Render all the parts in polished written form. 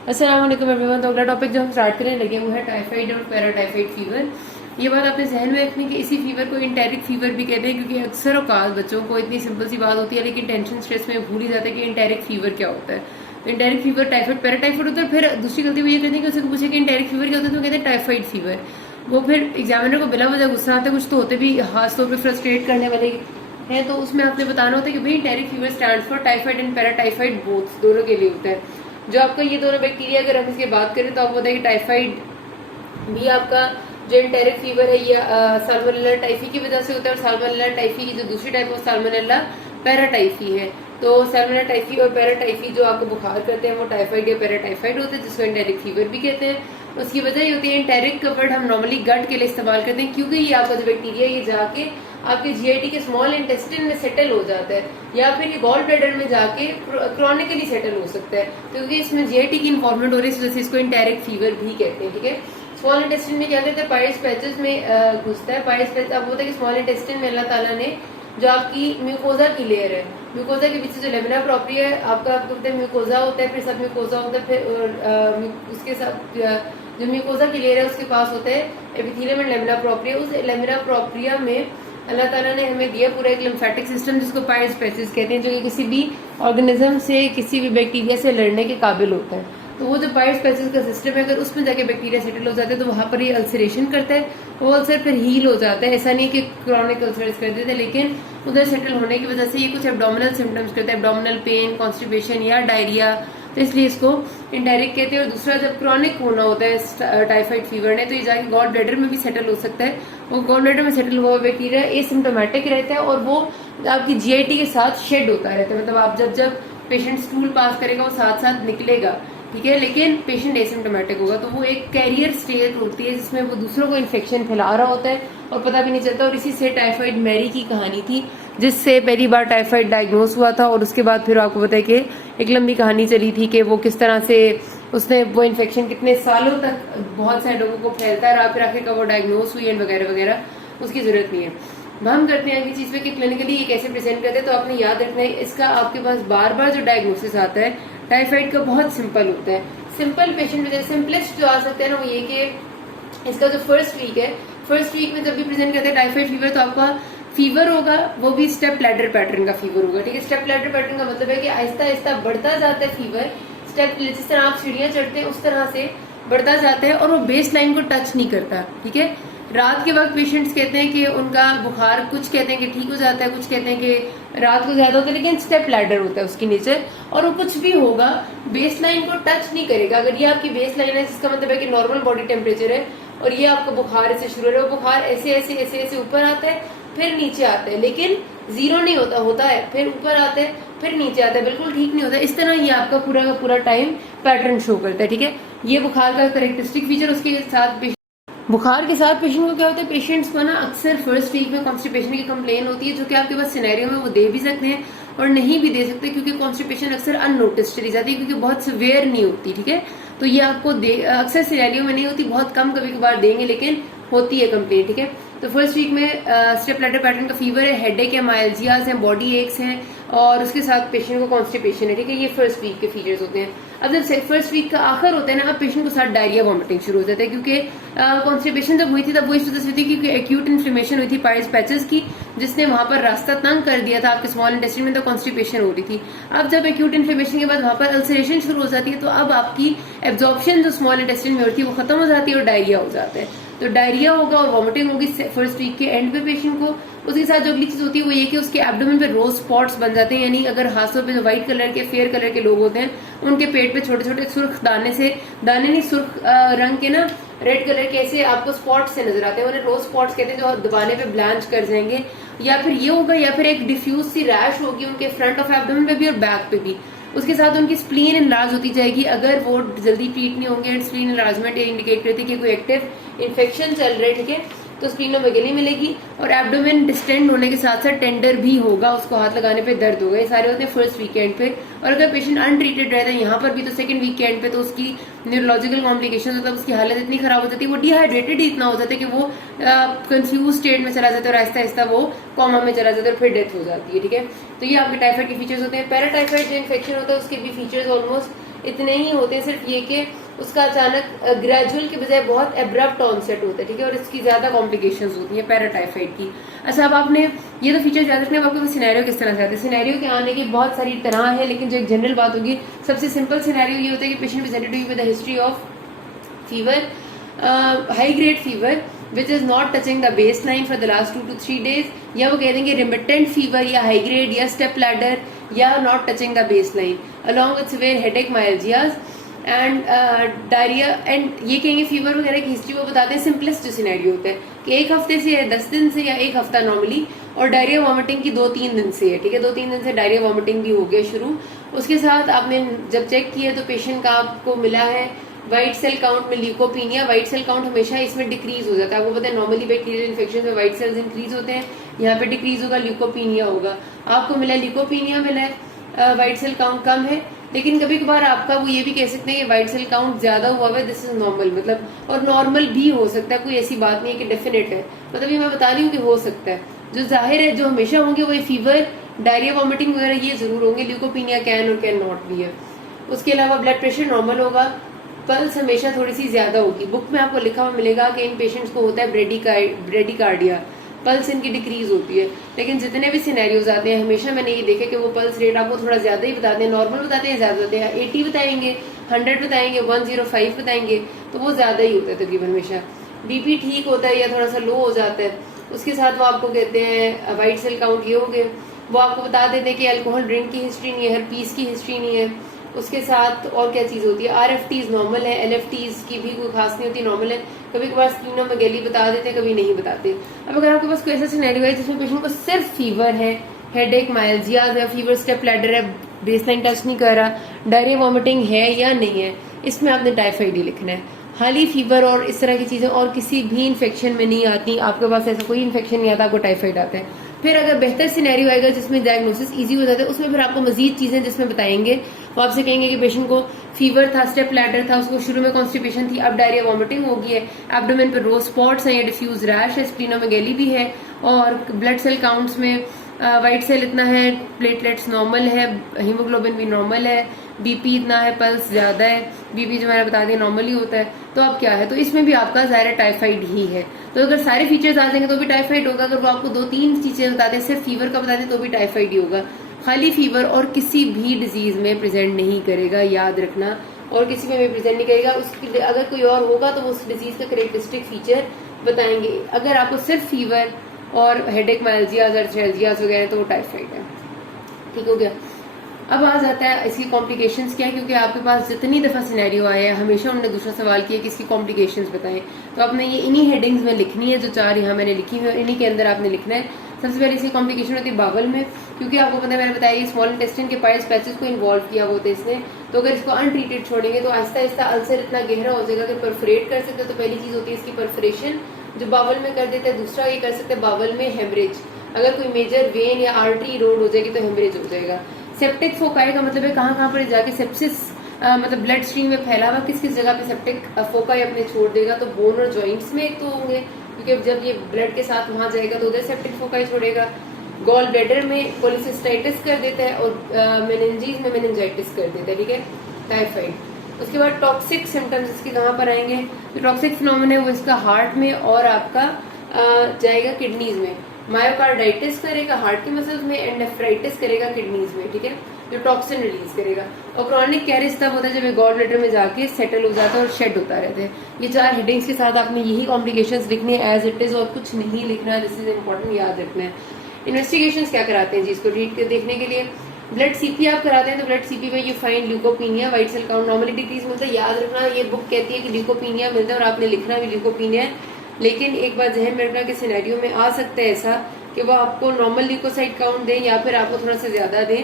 अस्सलाम वालेकुम एवरीवन। तो अगला टॉपिक जो हम स्टार्ट करने लगे वो है टाइफाइड और पैराटाइफाइड फीवर। ये बात आपने जहन में रखनी कि इसी फीवर को इंटेरिक फीवर भी कहते हैं, क्योंकि अक्सर औकात बच्चों को इतनी सिंपल सी बात होती है लेकिन टेंशन स्ट्रेस में भूल ही जाता है कि इंटेरिक फीवर क्या होता है। तो इंटेरिक फीवर टाइफाइड पैराटाइफाइड होता है। फिर दूसरी गलती वो ये करते हैं कि उससे पूछे कि इंटेरिक फीवर क्या होता है तो कहते हैं टाइफाइड फीवर। वो फिर एग्जामिनर को बिला वजह गुस्सा आता है, कुछ तो होते भी खास तौर पर फ्रस्ट्रेट करने वाले हैं, तो उसमें आपने बताना होता है कि भाई enteric fever stand for typhoid and paratyphoid both, दोनों के लिए होता है। जो आपका ये दोनों बैक्टीरिया अगर हम इसकी बात करें तो आपको पता है कि टाइफाइड भी आपका जो एंटेरिक फीवर है ये साल्मोनेला टाइफी की वजह से होता है, और साल्मोनेला टाइफी की जो दूसरी टाइप ऑफ साल्मोनेला पैराटाइफी है। तो साल्मोनेला टाइफी और पैराटाइफी जो आपको बुखार करते हैं वो टाइफाइड या पैराटाइफाइड होते हैं, जिसको एंटेरिक फीवर भी कहते हैं। उसकी वजह ये होती है, एंटेरिक का वर्ड हम नॉर्मली गट के लिए इस्तेमाल करते हैं क्योंकि ये आपका जो बैक्टीरिया ये जाके आपके जीआईटी के स्मॉल इंटेस्टिन में सेटल हो जाता है, या फिर ये गॉल ब्लैडर में जाके क्रॉनिकली सेटल हो सकता है। तो क्योंकि इसमें जीआईटी की इन्वॉल्वमेंट हो रही है इस वजह से इसको इंटेरिक फीवर भी कहते हैं। ठीक है, स्मॉल इंटेस्टिन में क्या करते हैं, पायरिस पैचेस में घुसता है। पायरिस पैच अब होता है कि स्मॉल इंटेस्टिन में अल्लाह ताला ने जो आपकी म्यूकोजा की लेयर है, म्यूकोजा के पीछे जो लेमिना प्रोप्रिया है आपका, आपको पता है म्यूकोजा होता है, फिर सब म्यूकोजा होता है, फिर उसके साथ जो म्यूकोजा की लेयर है उसके पास होता है एपिथेलियम एंड लेमिना प्रोप्रिया। उस लेमिना प्रोप्रिया में अल्लाह ताला ने हमें दिया पूरा एक लिम्फेटिक सिस्टम जिसको पायरिस पैचेस कहते हैं, जो कि किसी भी ऑर्गेनिज्म से किसी भी बैक्टीरिया से लड़ने के काबिल होता है। तो वो जो पायरिस पैचेस का सिस्टम है, अगर उसमें जाके बैक्टीरिया सेटल हो जाते हैं तो वहां पर ये अल्सरेशन करता है, वो अल्सर फिर हील हो जाता है। ऐसा नहीं कि क्रॉनिक अल्सर्स कर देते, लेकिन उधर सेटल होने की वजह से ये कुछ एब्डोमिनल सिम्टम्स करता है, एब्डोमिनल पेन, कॉन्स्टिपेशन या डायरिया, तो इसलिए इसको इंटेरिक कहते हैं। और दूसरा जब क्रॉनिक होना होता है टाइफाइड फीवर ने तो ये जाके गॉल ब्लैडर में भी सेटल हो सकता है। वो गॉल ब्लैडर में सेटल हुआ बैक्टीरिया एसिम्टोमेटिक रहता है और वो आपकी जीआईटी के साथ शेड होता रहता है, मतलब आप जब पेशेंट स्टूल पास करेगा वो साथ साथ निकलेगा, ठीक है, लेकिन पेशेंट एसिम्टोमेटिक होगा। तो वो एक कैरियर स्टेज होती है जिसमें वो दूसरों को इन्फेक्शन फैला रहा होता है और पता भी नहीं चलता। और इसी से टाइफाइड मैरी की कहानी थी, जिससे पहली बार टाइफाइड डायग्नोस हुआ था, और उसके बाद फिर आपको पता है कि एक लंबी कहानी चली थी कि वो किस तरह से उसने वो इन्फेक्शन कितने सालों तक बहुत सारे लोगों को फैलता रहा, फिर आखिर का वो डायग्नोस हुई एंड वगैरह वगैरह, उसकी जरूरत नहीं है। हम करते हैं कि चीज पे कि क्लिनिकली ये कैसे प्रेजेंट करते हैं, तो आपने याद रखना है इसका आपके पास बार बार जो डायग्नोसिस आता है टाइफाइड का बहुत सिंपल होता है। सिंपल पेशेंट में सिंपलेस्ट जो आ सकता है ना वो ये कि इसका जो फर्स्ट वीक है, फर्स्ट वीक में जब भी प्रेजेंट करते हैं टाइफाइड फीवर तो आपका फीवर होगा वो भी स्टेप लैडर पैटर्न का फीवर होगा। ठीक है, स्टेप लैडर पैटर्न का मतलब है कि आहिस्ता आहिस्ता बढ़ता जाता है फीवर, स्टेप जिस तरह आप सीढ़ियां चढ़ते हैं उस तरह से बढ़ता जाता है और वो बेस लाइन को टच नहीं करता। ठीक है, रात के वक्त पेशेंट्स कहते हैं कि उनका बुखार कुछ कहते हैं कि ठीक हो जाता है, कुछ कहते हैं कि रात को ज्यादा होता है, लेकिन स्टेप लैडर होता है उसकी नेचर, और वो कुछ भी होगा बेस लाइन को टच नहीं करेगा। अगर ये आपकी बेस लाइन है जिसका मतलब है कि नॉर्मल बॉडी टेम्परेचर है और ये आपका बुखार ऐसे शुरू हो रहा है, बुखार ऐसे ऐसे ऐसे ऐसे ऊपर आता है फिर नीचे आता है, लेकिन जीरो नहीं होता है, फिर ऊपर आता है फिर नीचे आता है, बिल्कुल ठीक नहीं होता। इस तरह ये आपका पूरा का पूरा टाइम पैटर्न शो करता है। ठीक है, ये बुखार का करेक्टरिस्टिक फीचर। उसके साथ बुखार के साथ पेशेंट को क्या होता है, पेशेंट्स को ना अक्सर फर्स्ट वीक में कॉन्स्टिपेशन की कंप्लेन होती है, जो कि आपके पास सिनेरियो में वो दे भी सकते हैं और नहीं भी दे सकते, क्योंकि कॉन्स्टिपेशन अक्सर अननोटिस चली जाती है क्योंकि बहुत सिवियर नहीं होती। ठीक है, तो ये आपको अक्सर सिनेरियो में नहीं होती, बहुत कम कभी कभार देंगे लेकिन होती है कंप्लेन। ठीक है, तो फर्स्ट वीक में स्टेप लैडर पैटर्न का फीवर है, हेडेक है, माइल्जियाज हैं, बॉडी एक्स हैं और उसके साथ पेशेंट को कॉन्स्टिपेशन है। ठीक है, ये फर्स्ट वीक के फीचर्स होते हैं। अब जब फर्स्ट वीक का आखिर होता है ना, अब पेशेंट को साथ डायरिया वॉमिटिंग शुरू हो जाता है, क्योंकि कॉन्स्टिपेशन जब हुई थी तब वो इस वजह से थी क्योंकि एक्यूट इन्फ्लेमेशन हुई थी पायरिस पैचेस की, जिसने वहां पर रास्ता तंग कर दिया था आपके स्मॉल इंटेस्टाइन में, तो कॉन्स्टिपेशन हो रही थी। अब जब एक्यूट इन्फ्लेमेशन के बाद वहां पर अल्सरेशन शुरू हो जाती है तो अब आपकी एब्जॉर्प्शन जो स्मॉल इंटेस्टाइन में होती है वो खत्म हो जाती है और डायरिया हो जाता है। तो डायरिया होगा और वॉमिटिंग होगी फर्स्ट वीक के एंड पे पेशेंट को। उसके साथ जो अगली चीज होती है वो ये कि उसके एब्डोमेन पे रोज स्पॉट्स बन जाते हैं, यानी अगर हाथों पे जो व्हाइट कलर के फेयर कलर के लोग होते हैं उनके पेट पे छोटे छोटे सुर्ख दाने नहीं सुर्ख रंग के ना रेड कलर के ऐसे आपको स्पॉट्स से नजर आते हैं, उन्हें रोज स्पॉट्स कहते हैं, जो दबाने पे ब्लांच कर जाएंगे। या फिर ये होगा या फिर एक डिफ्यूज सी रैश होगी उनके फ्रंट ऑफ एब्डोमेन पे भी और बैक पे भी। उसके साथ उनकी स्प्लीन इनलार्ज होती जाएगी अगर वो जल्दी ट्रीट नहीं होंगे। एंड स्प्लीन इनलार्जमेंट इंडिकेट करती है कि कोई एक्टिव इन्फेक्शन चल रहा है। ठीक है, तो स्प्लीन में गली मिलेगी और एब्डोमेन डिस्टेंड होने के साथ साथ टेंडर भी होगा, उसको हाथ लगाने पे दर्द होगा। ये सारे होते हैं फर्स्ट वीकेंड पे। और अगर पेशेंट अनट्रीटेड रहता है यहाँ पर भी तो सेकंड वीकेंड पे तो उसकी न्यूरोलॉजिकल कॉम्प्लिकेशन मतलब उसकी हालत इतनी खराब हो जाती है, वो डिहाइड्रेटेड ही इतना हो जाता है कि वो कंफ्यूज स्टेट में चला जाता है और आहिस्ता आहिस्ता वो कॉमा में चला जाता है और फिर डेथ हो जाती है। ठीक है, तो ये आपके टाइफाइड के फीचर्स होते हैं। पैराटाइफाइड जो इन्फेक्शन होता है उसके भी फीचर्स ऑलमोस्ट इतने ही होते हैं, सिर्फ ये कि उसका अचानक ग्रेजुअल के बजाय बहुत एब्रप्ट ऑनसेट होता है, ठीक है, और इसकी ज्यादा कॉम्प्लिकेशंस होती है पैराटाइफाइड की। अच्छा, अब आपने ये तो फीचर याद रखने, अब आपको सिनेरियो किस तरह से आते हैं। सिनेरियो के आने की बहुत सारी तरह है, लेकिन जो एक जनरल बात होगी, सबसे सिंपल सिनेरियो ये होता है कि patient presented you with history of fever, high grade fever which is not touching the base line for the last 2 to 3 days, या वो कह देंगे रिमिटेंट फीवर या हाई ग्रेड या स्टेप लैडर या not touching the base line along with severe headache, myalgias and diarrhoea, and ये कहेंगे fever वगैरह की हिस्ट्री वो बताते हैं। सिंपलेस्ट जो सिनेरियो होता है कि 1 हफ्ते से या 10 दिन से या 1 हफ्ता नॉर्मली, और डायरिया वॉमिटिंग की 2-3 दिन से है, ठीक है, 2-3 दिन से डायरिया वॉमिटिंग भी हो गया शुरू। उसके साथ आपने जब चेक किया तो पेशेंट का आपको मिला है व्हाइट सेल काउंट में ल्यूकोपीनिया। व्हाइट सेल काउंट हमेशा इसमें डिक्रीज हो जाता है, आपको पता है नॉर्मली बैक्टीरियल इन्फेक्शन में व्हाइट सेल्स इंक्रीज होते हैं, यहाँ पे डिक्रीज होगा, ल्यूकोपीनिया होगा। आपको मिला ल्यूकोपीनिया मिला है, व्हाइट सेल काउंट कम है, लेकिन कभी कभार आपका वो ये भी कह सकते हैं कि व्हाइट सेल काउंट ज्यादा हुआ है, दिस इज नॉर्मल, मतलब, और नॉर्मल भी हो सकता है, कोई ऐसी बात नहीं है कि डेफिनेट है, मतलब ये मैं बता रही हूँ कि हो सकता है। जो जाहिर है जो हमेशा होंगे वो फीवर, डायरिया, वॉमिटिंग वगैरह ये जरूर होंगे, ल्यूकोपीनिया कैन और कैन नॉट भी है। उसके अलावा ब्लड प्रेशर नॉर्मल होगा, पल्स हमेशा थोड़ी सी ज्यादा होगी। बुक में आपको लिखा हुआ मिलेगा कि इन पेशेंट्स को होता है ब्रेडिकार्डिया, पल्स इनकी डिक्रीज होती है, लेकिन जितने भी सिनेरियोज आते हैं हमेशा मैंने ये देखा कि वो पल्स रेट आपको थोड़ा ज्यादा ही बताते हैं, नॉर्मल बताते हैं, ज्यादा बताते हैं, 80 बताएंगे, 100 बताएंगे, 105 बताएंगे, तो वो ज्यादा ही होता है तकरीबन हमेशा। बीपी ठीक होता है या थोड़ा सा लो हो जाता है। उसके साथ वो आपको कहते हैं व्हाइट सेल काउंट ये हो गए, वो आपको बता देते हैं कि अल्कोहल ड्रिंक की हिस्ट्री नहीं है, हर्पीस की हिस्ट्री नहीं है। उसके साथ और क्या चीज होती है, RFTs नॉर्मल है, LFTs की भी कोई खास नहीं होती, नॉर्मल है। कभी कभार स्प्लीनोमेगाली बता देते हैं, कभी नहीं बताते। अब अगर आपके पास कोई ऐसा सिनेरियो है जिसमें पेशेंट को सिर्फ फीवर है, हेडेक, माइल्जियाज या फीवर स्टेप लैडर है, बेसलाइन टच नहीं कर रहा, डायरिया वॉमिटिंग है या नहीं है, इसमें आपने टाइफाइड ही लिखना है। हाली फीवर और इस तरह की चीजें और किसी भी इन्फेक्शन में नहीं आती, आपके पास ऐसा कोई इन्फेक्शन नहीं आता, आपको टाइफाइड आता है। फिर अगर बेहतर सिनेरियो आएगा जिसमें डायग्नोसिस इजी हो जाता है, उसमें फिर आपको मजीद चीजें जिसमें बताएंगे, वो आपसे कहेंगे कि पेशेंट को फीवर था, स्टेप लैडर था, उसको शुरू में कॉन्स्टिपेशन थी, अब डायरिया वॉमिटिंग हो गई है, एब्डोमेन पे रोज स्पॉट्स हैं या डिफ्यूज रैश है, स्प्लीनोमेगाली भी है, और ब्लड सेल काउंट्स में व्हाइट सेल इतना है, प्लेटलेट्स नॉर्मल है, हीमोग्लोबिन भी नॉर्मल है, बीपी इतना है, पल्स ज्यादा है, बीपी जो मैंने बता दिया नॉर्मल ही होता है, तो अब क्या है, तो इसमें भी आपका ज़ाहिर टाइफाइड ही है। तो अगर सारे फीचर्स आ जाएंगे तो भी टाइफाइड होगा, अगर वो आपको 2-3 चीजें बताते हैं, सिर्फ फीवर का बताते हैं, तो भी टाइफाइड ही होगा। खाली फीवर और किसी भी डिजीज में प्रेजेंट नहीं करेगा, याद रखना, और किसी में भी प्रेजेंट नहीं करेगा। उसकी अगर कोई और होगा तो वो उस डिजीज का करेक्टरिस्टिक फीचर बताएंगे। अगर आपको सिर्फ फीवर और हेडेक, माइल्जियाज और अर्जियाज वगैरह तो वो टाइफाइड है। ठीक हो गया। अब आ जाता है इसकी कॉम्प्लिकेशंस क्या है, क्योंकि आपके पास जितनी दफा सिनेरियो आया है हमेशा उन्होंने दूसरा सवाल किया कि इसकी कॉम्प्लिकेशंस बताएं, तो आपने ये इन्हीं हेडिंग्स में लिखनी है, जो 4 यहाँ मैंने लिखी हुई है, इन्हीं के अंदर आपने लिखना है। सबसे पहले इसकी कॉम्प्लिकेशन होती है बावल में, क्योंकि आपको पता है मैंने बताया स्मॉल इंटेस्टाइन के पाइल्स पैचेस को इन्वॉल्व किया होता है इसने, तो अगर इसको अनट्रीटेड छोड़ेंगे तो आहिस्ता आहिस्ता अल्सर इतना गहरा हो जाएगा कि परफोरेट कर सकते हैं। तो पहली चीज होती है इसकी परफोरेशन, जो बावल में कर देता है। दूसरा ये कर सकते हैं बावल में हेमरेज, अगर कोई मेजर वेन या आर्टरी रोड हो जाएगी तो हेमरेज हो जाएगा। सेप्टिक फोकाई का मतलब है कहाँ कहाँ पर जाके सेप्सिस मतलब ब्लड स्ट्रीम में फैला हुआ किस किस जगह पे सेप्टिक फोकाई अपने छोड़ देगा, तो बोन और जॉइंट्स में एक तो होंगे, क्योंकि जब ये ब्लड के साथ वहां जाएगा तो उधर सेप्टिक फोकाई छोड़ेगा। गॉल ब्लैडर में कोलिसिस्टाइटिस कर देता है, और मेनिंजीज में मेनिंजाइटिस कर देता है, ठीक है, टाइफाइड। उसके बाद टॉक्सिक सिम्टम्स इसके कहाँ पर आएंगे, जो टॉक्सिक फिनोमेना है वो इसका हार्ट में और आपका जाएगा किडनीज में। मायोकार्डाइटिस करेगा हार्ट के मसल्स में, एंड नेफ्राइटिस करेगा किडनीज में, ठीक है, जो टॉक्सिन रिलीज करेगा। और क्रॉनिक कैरिस तब होता है जब ये गॉल ब्लैडर में जाके सेटल हो जाता है और शेड होता रहता है। ये 4 हेडिंग्स के साथ आपने यही कॉम्प्लिकेशंस लिखनी है एज इट इज, और कुछ नहीं लिखना है, दिस इज इम्पोर्टेंट, याद रखना है। इन्वेस्टिगेशंस क्या कराते हैं जी इसको रीड कर देखने के लिए, ब्लड सीपी आप कराते हैं, तो ब्लड सीपी में you find leukopenia, white cell count normally decrease मिलता है। याद रखना ये बुक कहती है कि ल्यूकोपीनिया मिलता है और आपने लिखना भी ल्यूकोपीनिया है, लेकिन एक बार जहन में रखना कि सिनेरियो में आ सकता है ऐसा कि वो आपको नॉर्मल ल्यूकोसाइट काउंट दें या फिर आपको थोड़ा सा ज्यादा दें,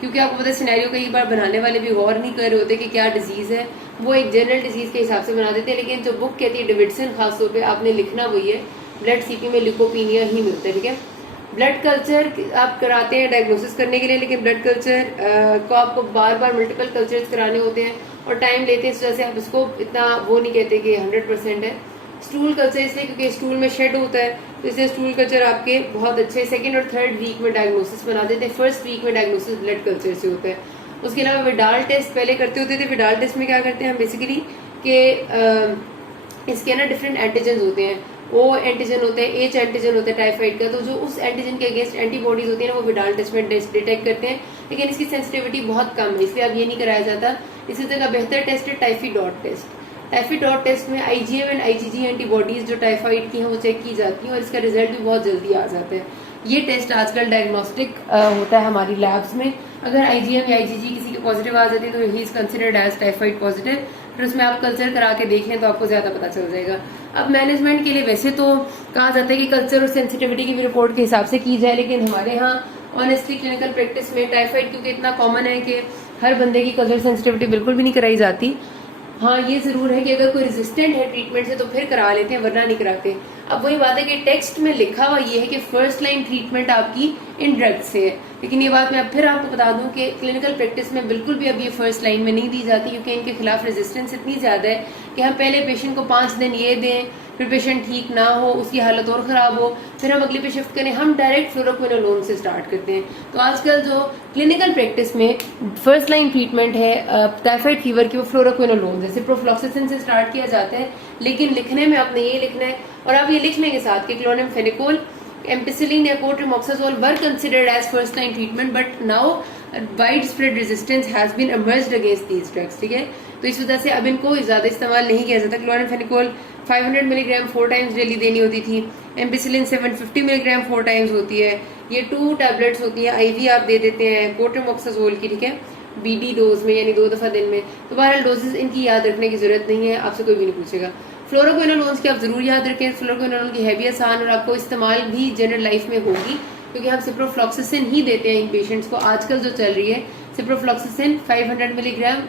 क्योंकि आपको पता है सिनेरियो कई बार बनाने वाले भी गौर नहीं कर रहे होते कि क्या डिजीज है, वो एक जनरल डिजीज के हिसाब से बना देते हैं। लेकिन जो बुक कहती है डेविडसन खासतौर पे आपने लिखना वही है, ब्लड सीपी में ल्यूकोपीनिया ही मिलता है, ठीक है। ब्लड कल्चर आप कराते हैं डायग्नोसिस करने के लिए, लेकिन ब्लड कल्चर को आपको बार बार मल्टीपल कल्चर्स कराने होते हैं और टाइम लेते हैं, इस वजह से आप इसको इतना वो नहीं कहते कि 100% है। स्टूल कल्चर इसलिए क्योंकि स्टूल में शेड होता है, तो इसलिए स्टूल कल्चर आपके बहुत अच्छे 2nd और 3rd वीक में डायग्नोसिस बना देते हैं। 1st वीक में डायग्नोसिस ब्लड कल्चर से होता है। उसके अलावा विडाल टेस्ट पहले करते होते थे। विडाल टेस्ट में क्या करते हैं हम बेसिकली कि इसके ना डिफरेंट एंटीजन होते हैं। ओ एंटीजन होता है, एच एंटीजन होता है टाइफाइड का, तो जो उस एंटीजन के अगेंस्ट एंटीबॉडीज होती है ना वो विडाल टेस्ट में डिटेक्ट करते हैं, लेकिन इसकी सेंसिटिविटी बहुत कम है, इसलिए अब ये नहीं कराया जाता। इसी तरह बेहतर टेस्ट है Typhi dot test. Typhi dot test में आईजीएम एंड आईजीजी एंटीबॉडीज जो टाइफाइड की हैं वो चेक की जाती हैं और इसका रिजल्ट भी बहुत जल्दी आ जाता है। ये टेस्ट आजकल डायग्नोस्टिक होता है हमारी लैब्स में। अगर आईजीएम या आईजीजी किसी के पॉजिटिव आ जाती है तो he is considered as typhoid positive. फिर उसमें आप कल्चर करा के देख लें तो आपको ज्यादा पता चल जाएगा। अब मैनेजमेंट के लिए वैसे तो कहा जाता है कि कल्चर और सेंसिटिविटी की भी रिपोर्ट के हिसाब से की जाए, लेकिन हमारे यहाँ ऑनेस्टली क्लिनिकल प्रैक्टिस में टाइफाइड क्योंकि इतना कॉमन है कि हर बंदे की कल्चर सेंसिटिविटी बिल्कुल भी नहीं कराई जाती। हाँ ये जरूर है कि अगर कोई रेजिस्टेंट है ट्रीटमेंट से तो फिर करा लेते हैं, वरना नहीं कराते। अब वही बात है कि टेक्स्ट में लिखा हुआ ये है कि फर्स्ट लाइन ट्रीटमेंट आपकी इन ड्रग्स से है, लेकिन ये बात मैं अब फिर आपको बता दूं कि क्लिनिकल प्रैक्टिस में बिल्कुल भी अब ये फर्स्ट लाइन में नहीं दी जाती, क्योंकि इनके खिलाफ रेजिस्टेंस इतनी ज्यादा है कि हम पहले पेशेंट को 5 दिन ये दें, फिर पेशेंट ठीक ना हो, उसकी हालत और खराब हो, फिर हम अगली पे शिफ्ट करें। हम डायरेक्ट फ्लोरोक्विनोलोन से स्टार्ट करते हैं। तो आजकल जो क्लिनिकल प्रैक्टिस में फर्स्ट लाइन ट्रीटमेंट है टाइफाइड फीवर की वो फ्लोरोक्विनोलोन है, सिप्रोफ्लॉक्सासिन से स्टार्ट किया जाता है, लेकिन लिखने में आपने ये लिखना है और आप ये लिख लेंगे साथ के क्लोरामफेनिकोल, एम्पिसिलिन या cotrimoxazole were considered as first line treatment, but now widespread resistance has been emerged against these drugs. ठीक है, तो इस वजह से अब इनको ज्यादा इस्तेमाल नहीं किया जाता। क्लोरामफेनिकोल 500 मिलीग्राम 4 टाइम्स डेली देनी होती थी, एम्पिसिलिन 750 मिलीग्राम 4 टाइम्स होती है, ये 2 टैबलेट्स होती है, आईवी आप दे देते हैं कोट्रिमोक्साजोल की, ठीक है, बीडी डोज में यानी 2 दफा दिन में। तो बहरहाल डोजेस इनकी याद रखने की जरूरत नहीं है, आपसे कोई भी नहीं पूछेगा। फ्लोरोक्विनोलोन्स की आप जरूर याद रखें। फ्लोरोक्विनोलोन की है भी आसान और आपको इस्तेमाल भी जनरल लाइफ में होगी, क्योंकि हम सिप्रोफ्लॉक्सासिन ही देते हैं इन पेशेंट्स को। आजकल जो चल रही है सिप्रोफ्लॉक्सासिन 500 मिलीग्राम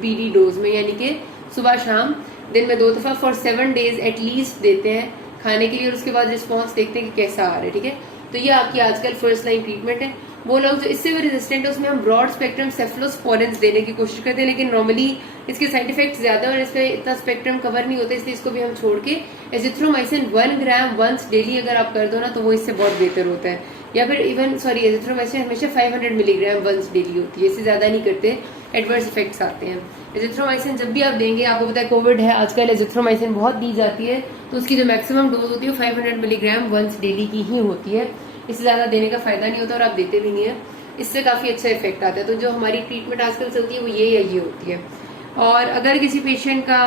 बीडी डोज में, यानी कि सुबह शाम दिन में 2 दफा फॉर 7 डेज एटलीस्ट देते हैं खाने के लिए, और उसके बाद रिस्पॉन्स देखते हैं कि कैसा आ रहा है। ठीक है, तो ये आपकी आजकल फर्स्ट लाइन ट्रीटमेंट है। वो लोग जो इससे भी रेजिस्टेंट है उसमें हम ब्रॉड स्पेक्ट्रम सेफलोस्पोरिन्स देने की कोशिश करते हैं, लेकिन नॉर्मली इसके साइड इफेक्ट्स ज्यादा है और इसमें इतना स्पेक्ट्रम कवर नहीं होता, इसलिए इसको भी हम छोड़ के एजिथ्रोमाइसिन 1 ग्राम वंस डेली अगर आप कर दो ना तो वो इससे बहुत बेहतर होता है। या फिर इवन एजिथ्रोमाइसिन हमेशा 500 मिलीग्राम वंस डेली होती है, इससे ज्यादा नहीं करते, एडवर्स इफेक्ट्स आते हैं। एजिथ्रोमाइसिन जब भी आप देंगे, आपको पता है कोविड है आजकल, एजिथ्रोमाइसिन बहुत दी जाती है, तो उसकी जो मैक्सिमम डोज होती है 500 मिलीग्राम वंस डेली की ही होती है, इससे ज्यादा देने का फायदा नहीं होता और आप देते भी नहीं है, इससे काफी अच्छा इफेक्ट आता है। तो जो हमारी ट्रीटमेंट आजकल चलती है वो ये या ये होती है। और अगर किसी पेशेंट का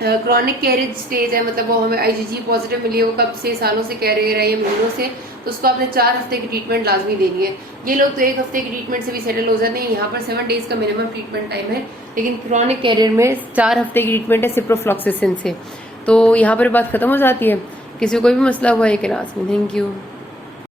क्रॉनिक कैरेज स्टेज है, मतलब वो हमें आईजीजी पॉजिटिव मिली है, वो कब से सालों से कह रहे हैं या महीनों से, तो उसको आपने 4 हफ्ते की ट्रीटमेंट लाजमी देनी है। ये लोग तो 1 हफ्ते की ट्रीटमेंट से भी सेटल हो जाते हैं, यहाँ पर 7 डेज का मिनिमम ट्रीटमेंट टाइम है, लेकिन क्रॉनिक कैरियर में 4 हफ्ते की ट्रीटमेंट है सिप्रोफ्लॉक्सासिन से। तो यहाँ पर बात खत्म हो जाती है। किसी को कोई भी मसला हुआ है कि थैंक यू।